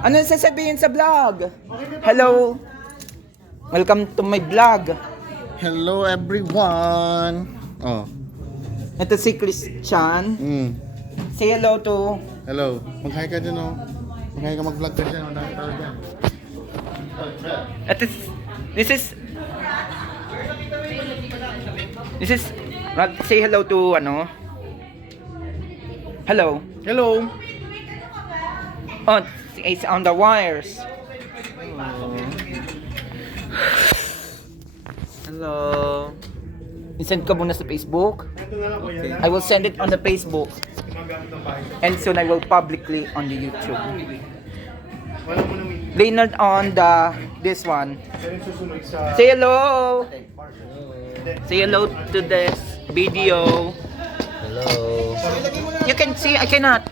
Ano sasabihin sa vlog? Hello. Welcome to my vlog. Hello everyone. Oh. Ito si Christian. Say hello to... Hello. Mag-hi ka dyan oh. Mag-hi ka, mag-vlog ka dyan. Ang dami tao dyan. Ito, this is... Say hello to ano? Hello. Hello. Oh, it's on the wires. Hello. I-send ka muna sa Facebook. Okay. I will send it on the Facebook. And soon I will publicly on the YouTube. Leonard on the this one. Say hello. Say hello to this video. Hello. You can see. I cannot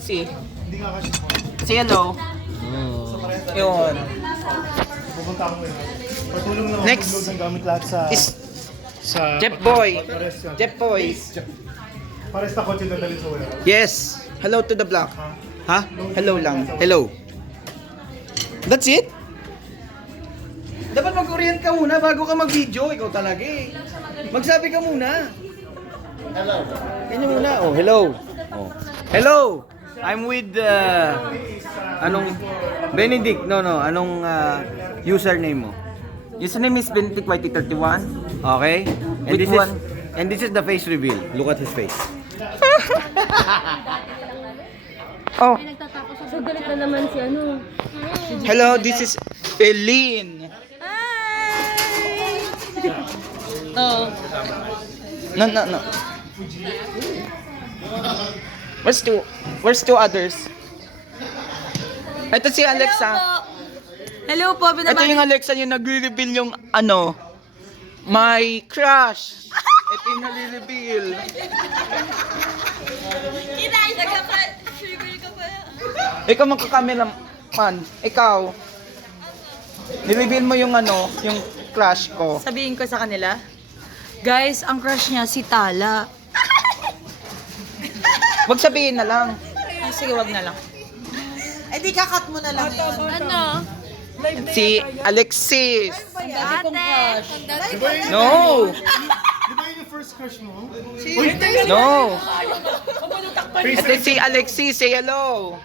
see. Say hello. Yun. Next is Jeff Boy. Jeff Boy. Pares na kotse dadalhin sa wala. Yes. Hello to the block. Ha? Hello lang. Hello. That's it? Dapat mag-orient ka muna bago ka mag-video. Ikaw talaga eh. Magsabi ka muna. Hello. Ganyan muna. Oh, hello. Oh. Hello. I'm with anong Benedict. No. Anong username mo? Username is Benedict YT31. Okay? And this is the face reveal. Look at his face. Oh. So galit na naman si ano. Hello, this is Eileen. Hi! No. Where's two others? Ito si Alexa. Hello po, Ito yung Alexa yung nagre-reveal yung ano, my crush. Ito yung nagre-reveal. Ikaw magka-camera man. Ikaw. Nireveal mo yung ano, yung crush ko. Sabihin ko sa kanila, guys, ang crush niya si Tala. Wag sabihin na lang. Sige, wag na lang. Eh di kakat mo na lang yun. Ano? Si Alexis. Dati kong crush. No. Di ba yun yung first crush mo? No. Ito si Alexis. Say hello.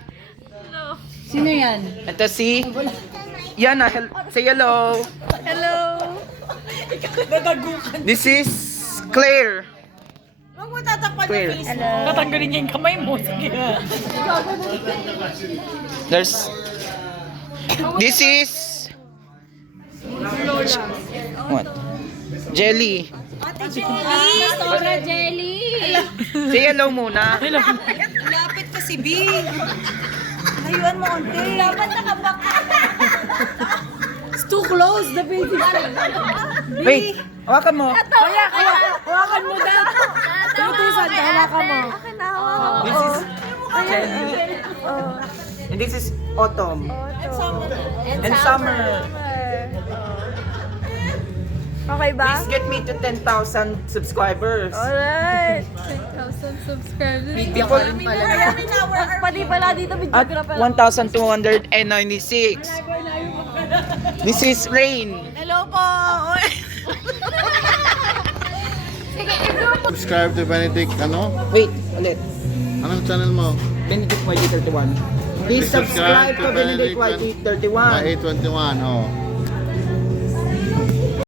Sino yan? Ito si Yana. Say hello. Hello. This is Claire. Huwag mo tatakpan Claire. yung face mo. Tatanggalin niya yung kamay mo. Sige. There's this is what? Jelly. Ate Jelly! Sora Jelly. Say hello muna. Lapit ka si B. Layuan mo konti. Dapat nakabak ka. It's too close, the baby. Wait, hawakan mo. Kaya, hawakan mo na. Tutusan, hawakan mo. This is Jelly. And this is autumn. And summer. Okay ba? Please get me to 10,000 subscribers. Alright. 10,000 subscribers. People Pati pala dito at videographer. 1,296. This is Rain. Hello po! Subscribe to Benedict, ano? Wait, ulit. Anong channel mo? Benedict YT31. Please subscribe to Benedict YT31. YA21, oh.